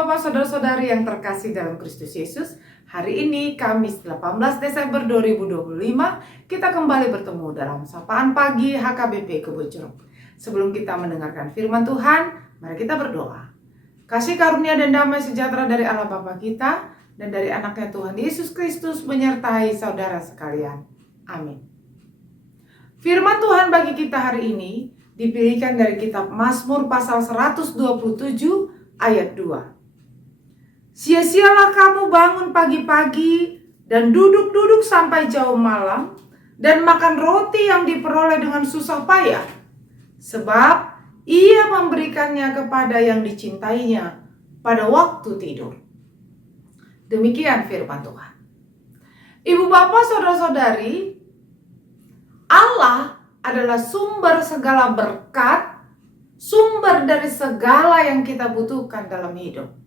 Bapak Saudara-saudari yang terkasih dalam Kristus Yesus. Hari ini Kamis 18 Desember 2025 kita kembali bertemu dalam Sapaan Pagi HKBP Kebun Jeruk. Sebelum kita mendengarkan firman Tuhan, mari kita berdoa. Kasih karunia dan damai sejahtera dari Allah Bapa kita dan dari anaknya Tuhan Yesus Kristus menyertai saudara sekalian. Amin. Firman Tuhan bagi kita hari ini dipilihkan dari kitab Mazmur pasal 127 ayat 2. Sia-sialah kamu bangun pagi-pagi dan duduk-duduk sampai jauh malam dan makan roti yang diperoleh dengan susah payah, sebab ia memberikannya kepada yang dicintainya pada waktu tidur. Demikian firman Tuhan. Ibu bapak saudara-saudari, Allah adalah sumber segala berkat, sumber dari segala yang kita butuhkan dalam hidup.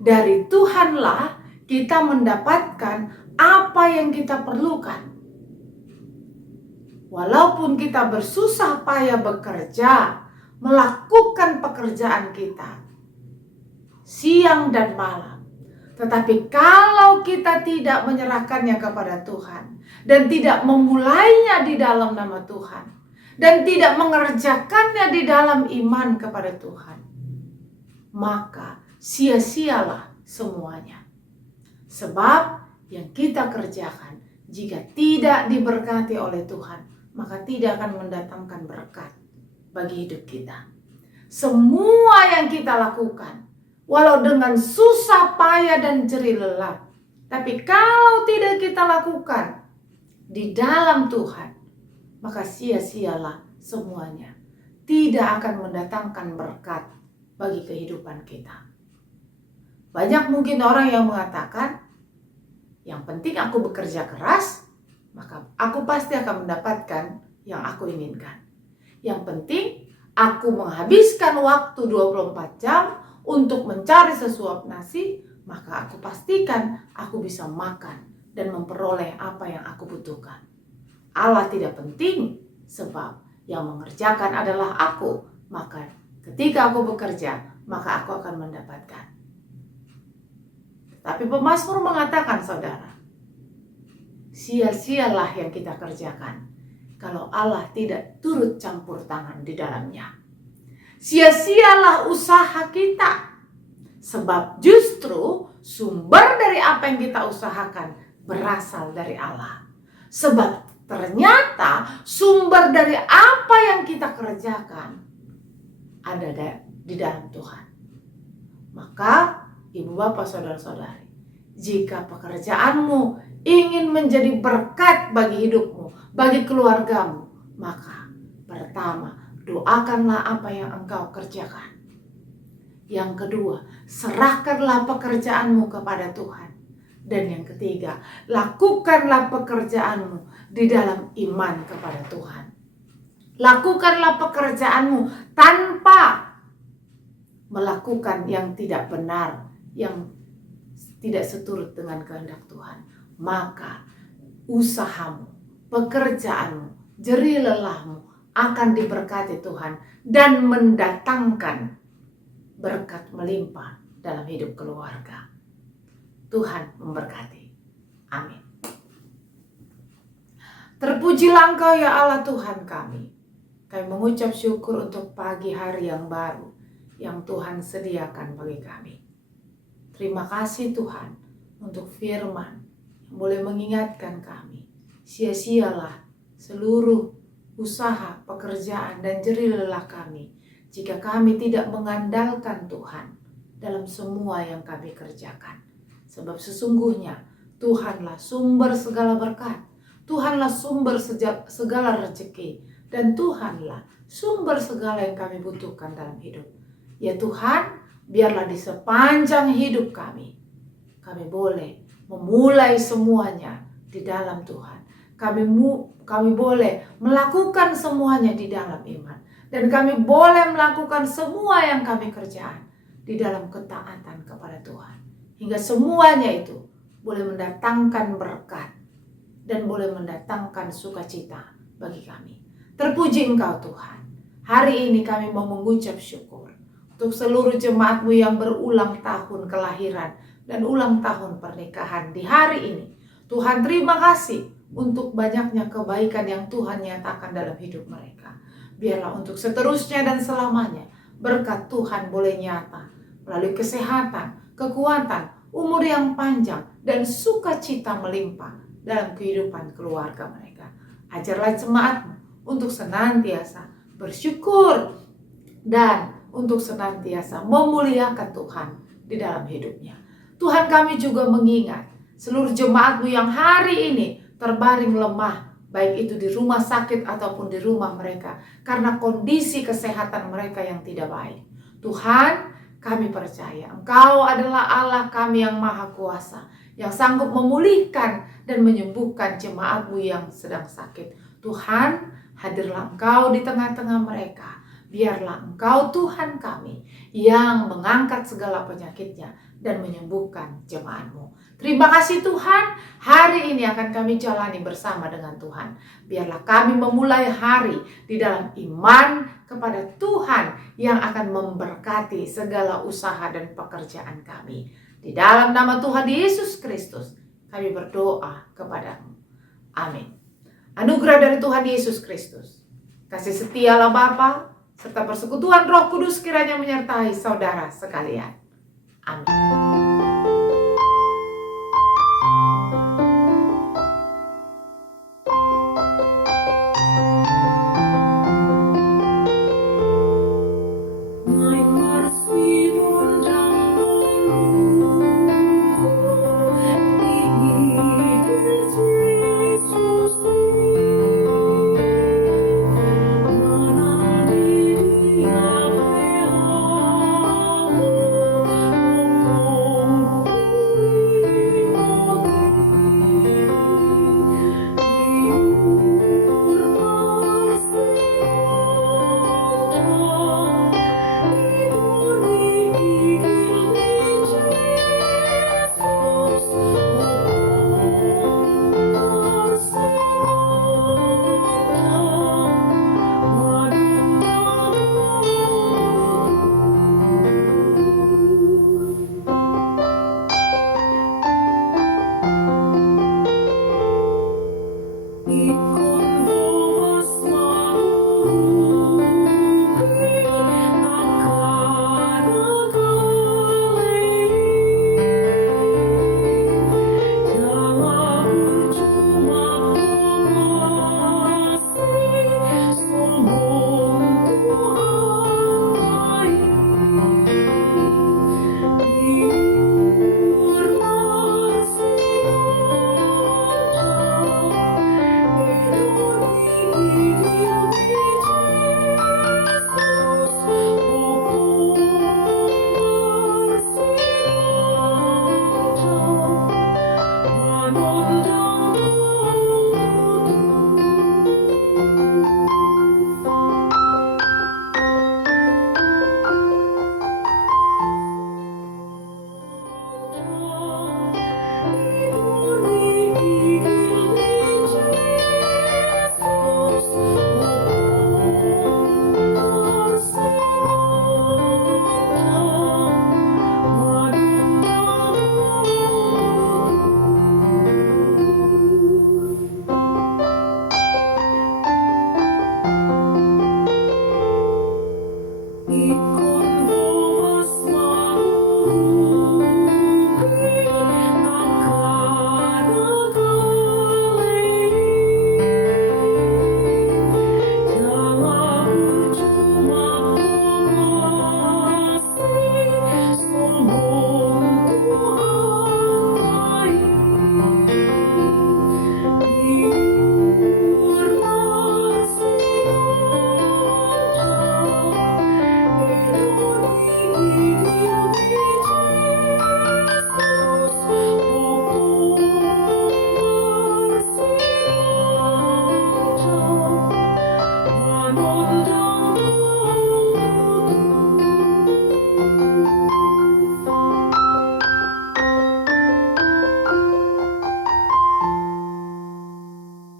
Dari Tuhanlah kita mendapatkan apa yang kita perlukan. Walaupun kita bersusah payah bekerja, melakukan pekerjaan kita siang dan malam, tetapi kalau kita tidak menyerahkannya kepada Tuhan dan tidak memulainya di dalam nama Tuhan dan tidak mengerjakannya di dalam iman kepada Tuhan, maka sia-sialah semuanya. Sebab yang kita kerjakan jika tidak diberkati oleh Tuhan, maka tidak akan mendatangkan berkat bagi hidup kita. Semua yang kita lakukan, walau dengan susah payah dan jerih lelah, tapi kalau tidak kita lakukan di dalam Tuhan, maka sia-sialah semuanya. Tidak akan mendatangkan berkat bagi kehidupan kita. Banyak mungkin orang yang mengatakan, yang penting aku bekerja keras, maka aku pasti akan mendapatkan yang aku inginkan. Yang penting aku menghabiskan waktu 24 jam untuk mencari sesuap nasi, maka aku pastikan aku bisa makan dan memperoleh apa yang aku butuhkan. Allah tidak penting, sebab yang mengerjakan adalah aku. Maka ketika aku bekerja, maka aku akan mendapatkan. Tapi pemazmur mengatakan, saudara, sia-sialah yang kita kerjakan kalau Allah tidak turut campur tangan di dalamnya. Sia-sialah usaha kita, sebab justru sumber dari apa yang kita usahakan berasal dari Allah. Sebab ternyata sumber dari apa yang kita kerjakan ada di dalam Tuhan. Maka ibu bapak saudara-saudari, jika pekerjaanmu ingin menjadi berkat bagi hidupmu, bagi keluargamu, maka pertama, doakanlah apa yang engkau kerjakan. Yang kedua, serahkanlah pekerjaanmu kepada Tuhan. Dan yang ketiga, lakukanlah pekerjaanmu di dalam iman kepada Tuhan. Lakukanlah pekerjaanmu tanpa melakukan yang tidak benar, yang tidak seturut dengan kehendak Tuhan. Maka usahamu, pekerjaanmu, jerih lelahmu akan diberkati Tuhan dan mendatangkan berkat melimpah dalam hidup keluarga. Tuhan memberkati. Amin. Terpujilah Engkau ya Allah Tuhan kami. Kami mengucap syukur untuk pagi hari yang baru yang Tuhan sediakan bagi kami. Terima kasih Tuhan untuk firman yang boleh mengingatkan kami. Sia-sialah seluruh usaha, pekerjaan dan jerih lelah kami jika kami tidak mengandalkan Tuhan dalam semua yang kami kerjakan. Sebab sesungguhnya Tuhanlah sumber segala berkat, Tuhanlah sumber segala rezeki, dan Tuhanlah sumber segala yang kami butuhkan dalam hidup. Ya Tuhan, biarlah di sepanjang hidup kami boleh memulai semuanya di dalam Tuhan. Kami boleh melakukan semuanya di dalam iman. Dan kami boleh melakukan semua yang kami kerjakan di dalam ketaatan kepada Tuhan. Hingga semuanya itu boleh mendatangkan berkat dan boleh mendatangkan sukacita bagi kami. Terpuji Engkau Tuhan. Hari ini kami mau mengucap syukur. untuk seluruh jemaat-Mu yang berulang tahun kelahiran dan ulang tahun pernikahan di hari ini. Tuhan, terima kasih untuk banyaknya kebaikan yang Tuhan nyatakan dalam hidup mereka. Biarlah untuk seterusnya dan selamanya berkat Tuhan boleh nyata melalui kesehatan, kekuatan, umur yang panjang, dan sukacita melimpah dalam kehidupan keluarga mereka. Ajarlah jemaat-Mu untuk senantiasa bersyukur dan untuk senantiasa memuliakan Tuhan di dalam hidupnya. Tuhan, kami juga mengingat seluruh jemaat-Mu yang hari ini terbaring lemah, baik itu di rumah sakit ataupun di rumah mereka, karena kondisi kesehatan mereka yang tidak baik. Tuhan, kami percaya Engkau adalah Allah kami yang maha kuasa, yang sanggup memulihkan dan menyembuhkan jemaat-Mu yang sedang sakit. Tuhan, hadirlah Engkau di tengah-tengah mereka. Biarlah Engkau Tuhan kami yang mengangkat segala penyakitnya dan menyembuhkan jemaat-Mu. Terima kasih Tuhan, hari ini akan kami jalani bersama dengan Tuhan. Biarlah kami memulai hari di dalam iman kepada Tuhan yang akan memberkati segala usaha dan pekerjaan kami. Di dalam nama Tuhan Yesus Kristus, kami berdoa kepadamu. Amin. Anugerah dari Tuhan Yesus Kristus, kasih setia Allah Bapa, serta persekutuan Roh Kudus kiranya menyertai saudara sekalian. Amin.